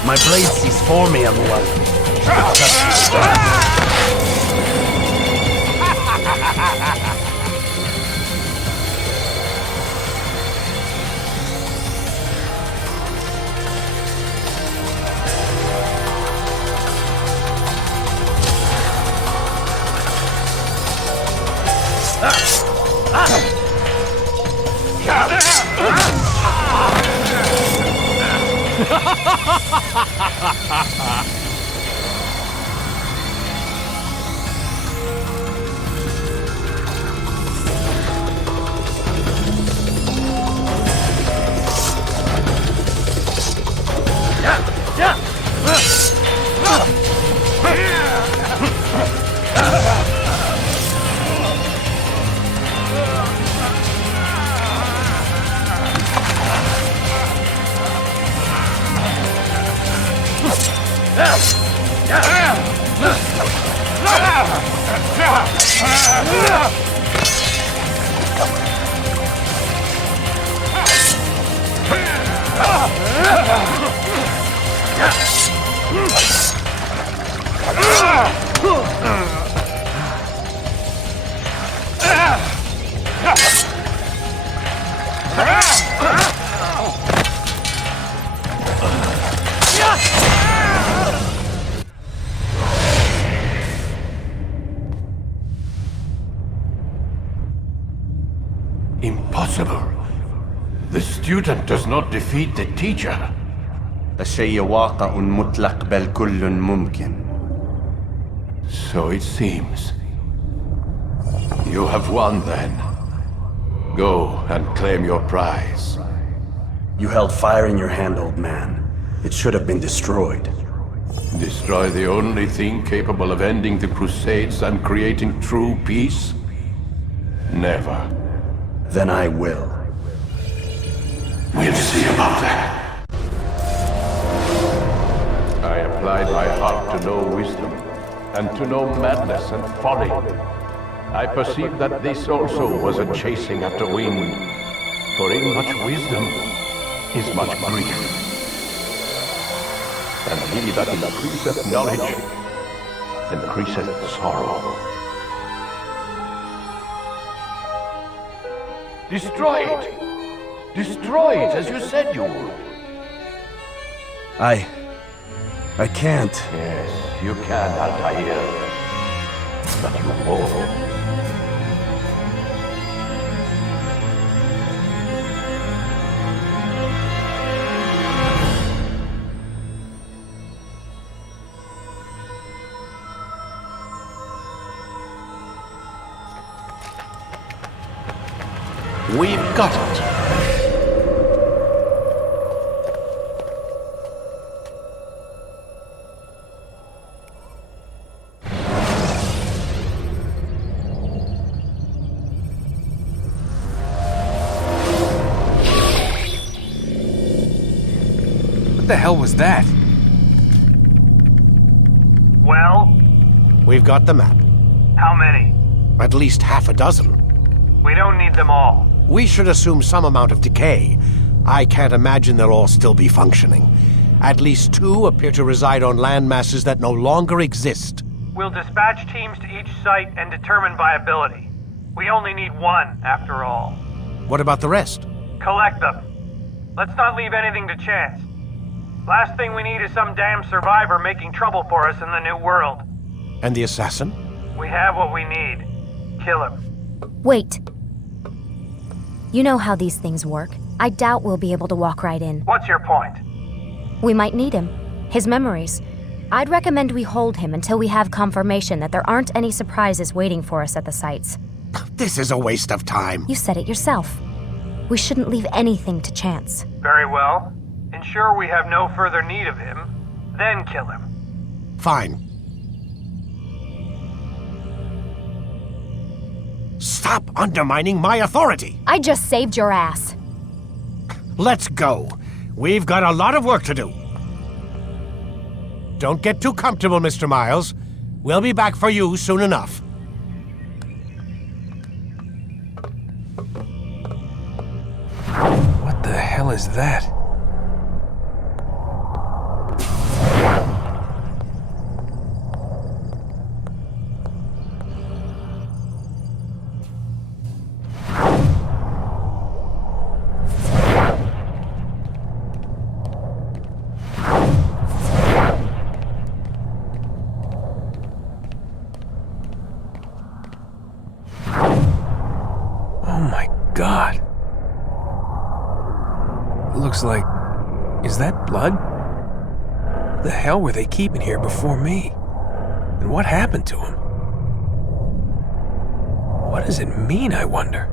My blade sees for me, everyone. student does not defeat the teacher. الشيء واقع مطلق بل كل ممكن. So it seems. You have won then. Go and claim your prize. You held fire in your hand, old man. It should have been destroyed. Destroy the only thing capable of ending the Crusades and creating true peace? Never. Then I will. We'll see about that. I applied my heart to know wisdom, and to know madness and folly. I perceived that this also was a chasing after wind, for in much wisdom is much grief. And he that increaseth knowledge increaseth sorrow. Destroy it! Destroy it as you said you would. I can't. Yes, you can, Altair. But you won't. We've got it. What the hell was that? Well? We've got the map. How many? At least half a dozen. We don't need them all. We should assume some amount of decay. I can't imagine they'll all still be functioning. At least 2 appear to reside on land masses that no longer exist. We'll dispatch teams to each site and determine viability. We only need 1, after all. What about the rest? Collect them. Let's not leave anything to chance. Last thing we need is some damn survivor making trouble for us in the new world. And the assassin? We have what we need. Kill him. Wait. You know how these things work. I doubt we'll be able to walk right in. What's your point? We might need him. His memories. I'd recommend we hold him until we have confirmation that there aren't any surprises waiting for us at the sites. This is a waste of time. You said it yourself. We shouldn't leave anything to chance. Very well. Ensure we have no further need of him, then kill him. Fine. Stop undermining my authority! I just saved your ass. Let's go. We've got a lot of work to do. Don't get too comfortable, Mr. Miles. We'll be back for you soon enough. What the hell is that? Oh my God. Looks like... Is that blood? What the hell were they keeping here before me? And what happened to him? What does it mean, I wonder?